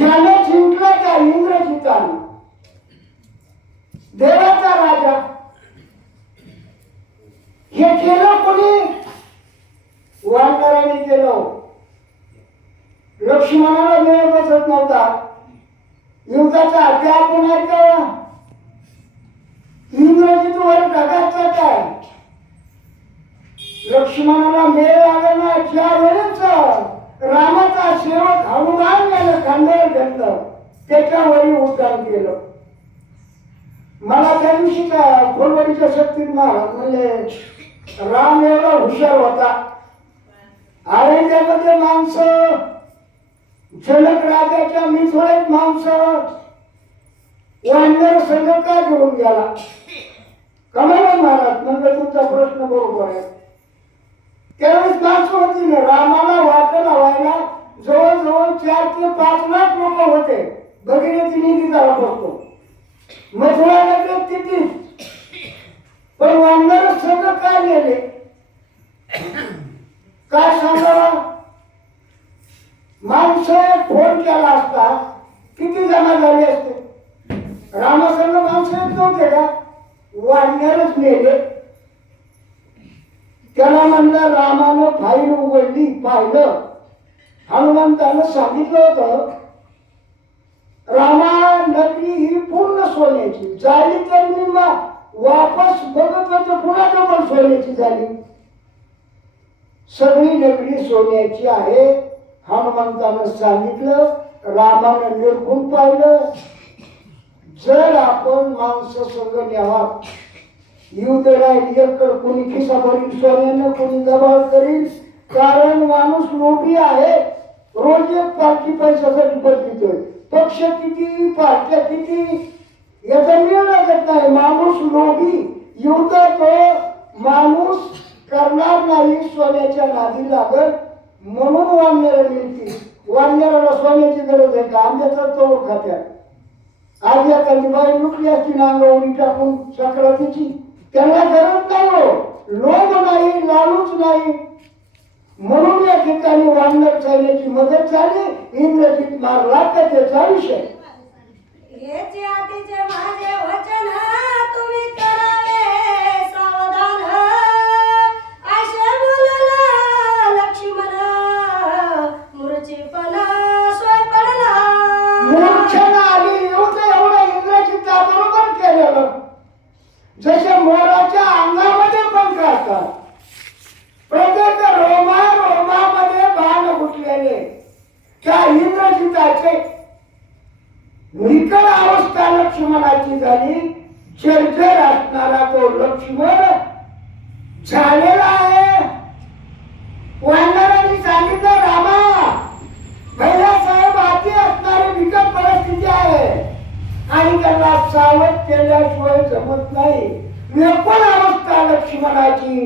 ज्याने जिंकला त्या इंद्रजिताने, देवाचा राजा, हे केलं कोणी? वानराने केलं. लक्ष्मणाला वेळ बसत नव्हता. युद्धाचा अध्याय आपण ऐका. इंद्रजित वर ढगाचा काय लक्ष्मणाला मेळ लागला ना. ज्या वेळेस रामाचा सेवक हनुमान यानं खांद्यावर घेतलं, त्याच्यावरही उड्डाण केलं. मला त्या दिवशीच्या फुलवडीच्या शक्तीत म्हणजे राम एवढा हुशार होता. अरे त्यामध्ये माणसं, जनक राजाच्या मिथुळेत माणसं, वानर संघ का घेऊन गेला? कमाल महाराज म्हणजे तुमचा प्रश्न बरोबर आहे. त्यावेळेस माणसं होती ना, रामाला वाटं लावायला जवळजवळ 4 ते 5 लाख लोक होते. भगीरथी निधी झाला बसतो मथुरा नगरात किती, पण वानर संघ काय गेले काय सांगावा? माणसं फोन केला असता किती जमा झाले असते? रामासंग माणसं येत नव्हते का? वानरच नेले. त्याला म्हणलं, रामानं फाईल उघडली, पाहिलं. हनुमंतानं सांगितलं होतं, रामा नगरी ही पूर्ण सोन्याची झाली, तर मी वापस बघत होतो पुन्हा डबल सोन्याची झाली. सगळी नगरी सोन्याची आहे. हनुमंतानं सांगितलं, रामानं निरखून पाहिलं. जर आपण माणसं संग न्यावा, युद्ध राहील एकड, कोणी खिसा भरील सोन्यानं, कोणी जबाब करील. कारण माणूस लोभी आहे. रोज एक पार्टी पैशासाठी बदलितोय. पक्ष किती, पार्ट्या किती, याचा मेळ लागत नाही. माणूस लोभी. युद्ध तो माणूस करणार नाही, सोन्याच्या नादी लागत. म्हणून वानर मिळतील. वानराला सोन्याची गरज आहे का? आंब्याचा तोड खात्यात. आज एखादी बाई लुटली असती ना अंगावरी टाकून सक्रातीची, त्यांना गरज नाही हो. लोभ नाही, लालूच नाही. म्हणून या ठिकाणी वानर सैन्याची मदत झाली. इंद्रजित मारला तर त्याचा विषय. याचे आधीचे माझे वचन तुम्ही करावे सावधान, असे बोलला लक्ष्मण. मूर्छेपणा सोय पडला. मूर्छेला आली एवढं इंद्रजिता बरोबर केलेलं. जसे मोराच्या अंगामध्ये पंख असतात, प्रत्येक रोमामध्ये बाण फुटलेले, त्या इंद्रजिताचे निकळ अवस्था लक्ष्मणाची झाली. जर्जर असणारा तो लक्ष्मण झालेला आहे. वानरांनी सांगितलं, रामा भैया साहेब आधी असणारी बिकट परिस्थिती आहे आणि त्याला सावध केल्याशिवाय जमत नाही. विकल अवस्था लक्ष्मणाची